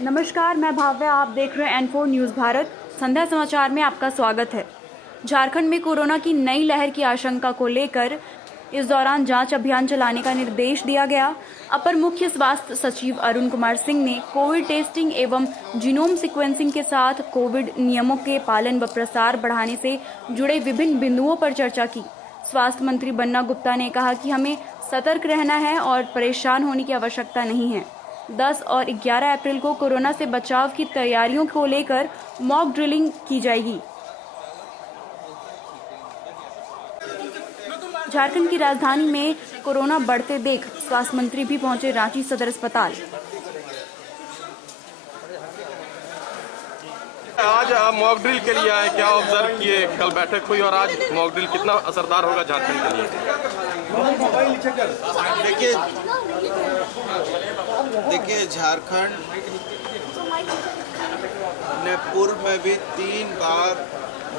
नमस्कार, मैं भाव्या। आप देख रहे हैं N4 न्यूज़ भारत। संध्या समाचार में आपका स्वागत है। झारखंड में कोरोना की नई लहर की आशंका को लेकर इस दौरान जांच अभियान चलाने का निर्देश दिया गया। अपर मुख्य स्वास्थ्य सचिव अरुण कुमार सिंह ने कोविड टेस्टिंग एवं जीनोम सीक्वेंसिंग के साथ कोविड नियमों के पालन व प्रसार बढ़ाने से जुड़े विभिन्न बिंदुओं पर चर्चा की। स्वास्थ्य मंत्री बन्ना गुप्ता ने कहा कि हमें सतर्क रहना है और परेशान होने की आवश्यकता नहीं है। 10 और 11 अप्रैल को कोरोना से बचाव की तैयारियों को लेकर मॉक ड्रिलिंग की जाएगी। झारखंड की राजधानी में कोरोना बढ़ते देख स्वास्थ्य मंत्री भी पहुंचे रांची सदर अस्पताल। आज मॉक ड्रिल के लिए आए, क्या ऑब्जर्व किए? कल बैठक हुई और आज मॉक ड्रिल कितना असरदार होगा झारखंड के लिए? देखिए झारखंड ने पूर्व में भी 3 बार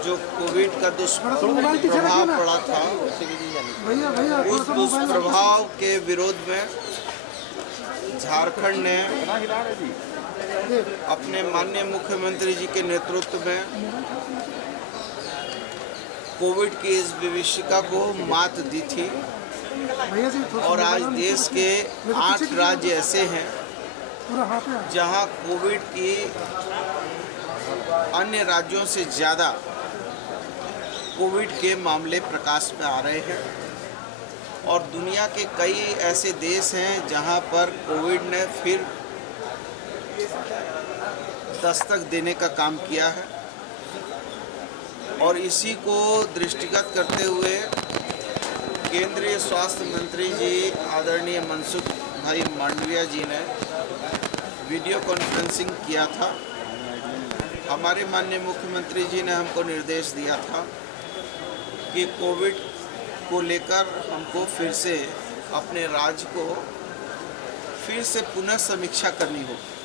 जो कोविड का दुष्प्रभाव पड़ा था, उस दुष्प्रभाव के विरोध में झारखंड ने अपने माननीय मुख्यमंत्री जी के नेतृत्व में कोविड की इस विभीषिका को मात दी थी। और आज देश के 8 राज्य ऐसे हैं जहां कोविड की अन्य राज्यों से ज़्यादा कोविड के मामले प्रकाश में आ रहे हैं। और दुनिया के कई ऐसे देश हैं जहां पर कोविड ने फिर दस्तक देने का काम किया है। और इसी को दृष्टिगत करते हुए केंद्रीय स्वास्थ्य मंत्री जी आदरणीय मनसुख भाई मांडविया जी ने वीडियो कॉन्फ्रेंसिंग किया था। हमारे माननीय मुख्यमंत्री जी ने हमको निर्देश दिया था कि कोविड को लेकर हमको फिर से अपने राज्य को फिर से पुनः समीक्षा करनी होगी।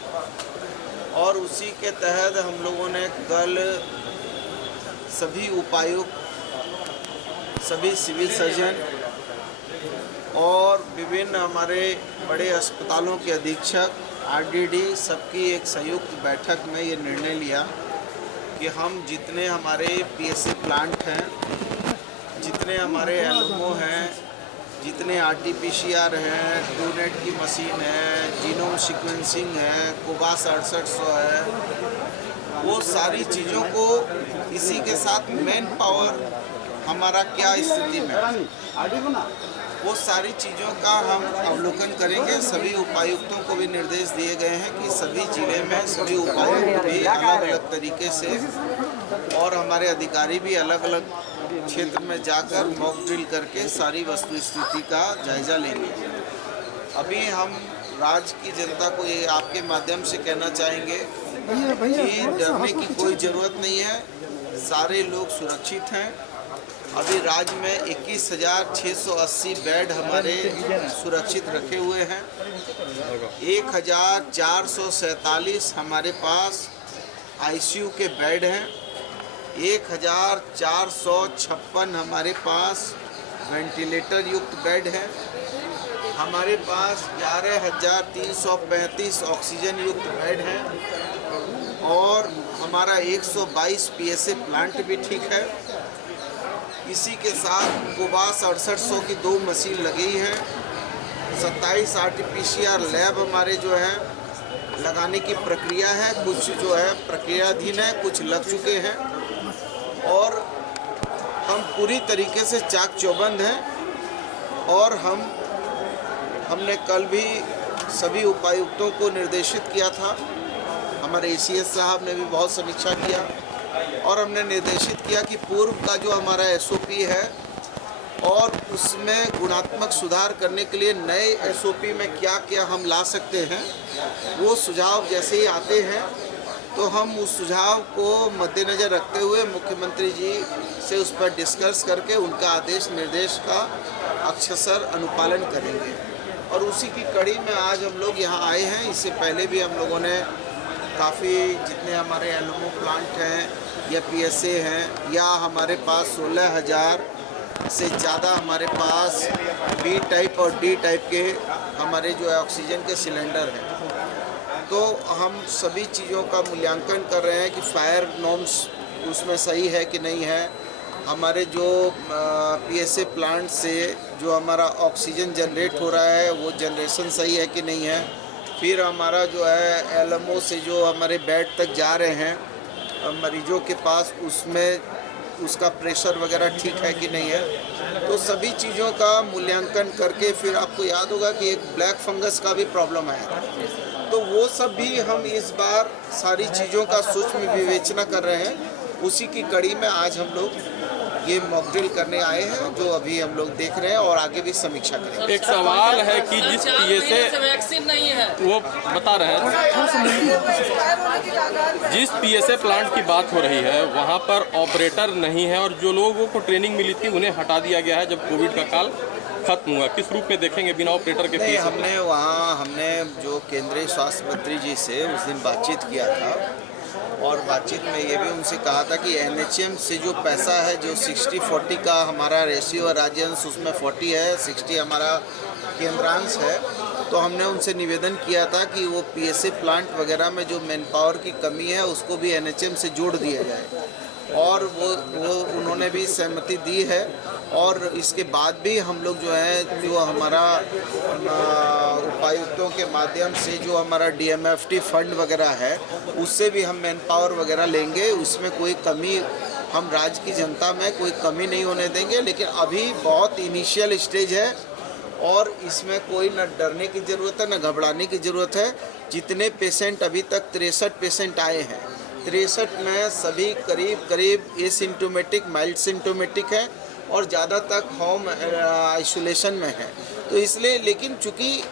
और उसी के तहत हम लोगों ने कल सभी उपायुक्त, सभी सिविल सर्जन और विभिन्न हमारे बड़े अस्पतालों के अधीक्षक, आरडीडी, सबकी एक संयुक्त बैठक में ये निर्णय लिया कि हम जितने हमारे पीएसए प्लांट हैं, जितने हमारे एलएमओ हैं, जितने आरटीपीसीआर हैं, ट्रूनेट की मशीन है, जीनोम सीक्वेंसिंग है, कोबास 6800 है, वो सारी चीज़ों को इसी के साथ मैन पावर हमारा क्या स्थिति में है, वो सारी चीज़ों का हम अवलोकन करेंगे। सभी उपायुक्तों को भी निर्देश दिए गए हैं कि सभी जिले में सभी उपायुक्त भी अलग अलग तरीके से और हमारे अधिकारी भी अलग अलग क्षेत्र में जाकर मॉक ड्रिल करके सारी वस्तु स्थिति का जायजा लेंगे। अभी हम राज्य की जनता को ये आपके माध्यम से कहना चाहेंगे कि डरने की कोई ज़रूरत नहीं है, सारे लोग सुरक्षित हैं। अभी राज्य में 21,680 बेड हमारे सुरक्षित रखे हुए हैं। 1,447 हमारे पास आईसीयू के बेड हैं। 1,456 हमारे पास वेंटिलेटर युक्त बेड हैं। हमारे पास 11,335 ऑक्सीजन युक्त बेड हैं। और हमारा 122 पीएसए प्लांट भी ठीक है। इसी के साथ कोबास 6800 की 2 मशीन लगी हैं। 27 आरटीपीसीआर लैब हमारे जो है लगाने की प्रक्रिया है, कुछ जो है प्रक्रियाधीन है, कुछ लग चुके हैं। और हम पूरी तरीके से चाक चौबंद हैं। और हमने कल भी सभी उपायुक्तों को निर्देशित किया था, हमारे एसीएस साहब ने भी बहुत समीक्षा किया और हमने निर्देशित किया कि पूर्व का जो हमारा एसओपी है और उसमें गुणात्मक सुधार करने के लिए नए एसओपी में क्या क्या हम ला सकते हैं, वो सुझाव जैसे ही आते हैं तो हम उस सुझाव को मद्देनज़र रखते हुए मुख्यमंत्री जी से उस पर डिस्कस करके उनका आदेश निर्देश का अक्षरशः अनुपालन करेंगे। और उसी की कड़ी में आज हम लोग यहाँ आए हैं। इससे पहले भी हम लोगों ने काफ़ी जितने हमारे एलएमओ प्लांट हैं या पीएसए हैं या हमारे पास 16,000 से ज़्यादा हमारे पास बी टाइप और डी टाइप के हमारे जो है ऑक्सीजन के सिलेंडर हैं, तो हम सभी चीज़ों का मूल्यांकन कर रहे हैं कि फायर नॉर्म्स उसमें सही है कि नहीं है। हमारे जो PSA प्लांट से जो हमारा ऑक्सीजन जनरेट हो रहा है वो जनरेशन सही है कि नहीं है। फिर हमारा जो है LMO से जो हमारे बेड तक जा रहे हैं मरीजों के पास, उसमें उसका प्रेशर वगैरह ठीक है कि नहीं है। तो सभी चीज़ों का मूल्यांकन करके फिर आपको याद होगा कि एक ब्लैक फंगस का भी प्रॉब्लम आया था, तो वो सब भी हम इस बार सारी चीज़ों का सूक्ष्म विवेचना कर रहे हैं। उसी की कड़ी में आज हम लोग ये मॉक ड्रिल करने आए हैं, जो अभी हम लोग देख रहे हैं और आगे भी समीक्षा करेंगे। एक सवाल है कि जिस PSA वैक्सीन नहीं है, वो बता रहे हैं, जिस PSA प्लांट की बात हो रही है वहाँ पर ऑपरेटर नहीं है और जो लोगों को ट्रेनिंग मिली थी उन्हें हटा दिया गया है जब कोविड का काल खत्म हुआ। किस रूप में देखेंगे बिना ऑपरेटर के? नहीं, हमने जो केंद्रीय स्वास्थ्य मंत्री जी से उस दिन बातचीत किया था और बातचीत में ये भी उनसे कहा था कि NHM से जो पैसा है, जो 60-40 का हमारा रेशियो है, राज्यांश उसमें 40 है, 60 हमारा केंद्रांश है। तो हमने उनसे निवेदन किया था कि वो PSA प्लांट वगैरह में जो मैन पावर की कमी है उसको भी NHM से जोड़ दिया जाए, और वो उन्होंने भी सहमति दी है। और इसके बाद भी हम लोग जो है जो हमारा उपायुक्तों के माध्यम से जो हमारा DMFT फंड वगैरह है उससे भी हम मैन पावर वगैरह लेंगे। उसमें कोई कमी, हम राज्य की जनता में कोई कमी नहीं होने देंगे। लेकिन अभी बहुत इनिशियल स्टेज है और इसमें कोई न डरने की ज़रूरत है न घबराने की ज़रूरत है। जितने पेशेंट अभी तक 63 पेशेंट आए हैं, 63 में सभी करीब एसिम्टोमेटिक, माइल्ड सिम्टोमेटिक है और ज़्यादा तक होम आइसोलेशन में है। तो इसलिए, लेकिन चूँकि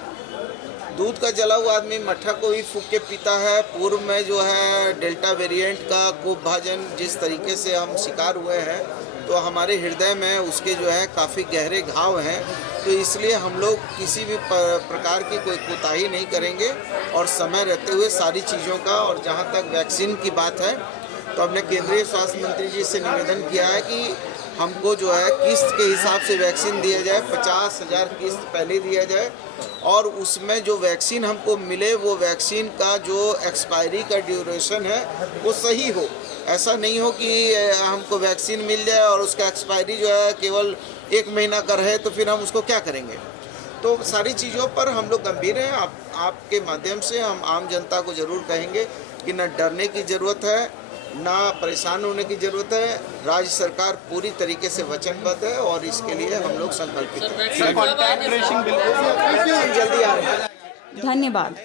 दूध का जला हुआ आदमी मट्ठा को ही फूंक के पीता है, पूर्व में जो है डेल्टा वेरिएंट का कोपभाजन जिस तरीके से हम शिकार हुए हैं, तो हमारे हृदय में उसके जो है काफ़ी गहरे घाव हैं। तो इसलिए हम लोग किसी भी प्रकार की कोई कोताही नहीं करेंगे और समय रहते हुए सारी चीज़ों का। और जहाँ तक वैक्सीन की बात है, तो हमने केंद्रीय स्वास्थ्य मंत्री जी से निवेदन किया है कि हमको जो है किस्त के हिसाब से वैक्सीन दिया जाए, 50,000 किस्त पहले दिया जाए, और उसमें जो वैक्सीन हमको मिले वो वैक्सीन का जो एक्सपायरी का ड्यूरेशन है वो सही हो। ऐसा नहीं हो कि हमको वैक्सीन मिल जाए और उसका एक्सपायरी जो है केवल 1 महीना का रहे, तो फिर हम उसको क्या करेंगे। तो सारी चीज़ों पर हम लोग गंभीर हैं। आपके माध्यम से हम आम जनता को ज़रूर कहेंगे कि न डरने की ज़रूरत है, ना परेशान होने की ज़रूरत है। राज्य सरकार पूरी तरीके से वचनबद्ध है और इसके लिए हम लोग संकल्पित हैं। कॉन्टैक्ट ट्रेसिंग बिल्कुल जल्दी आ रहे हैं। धन्यवाद।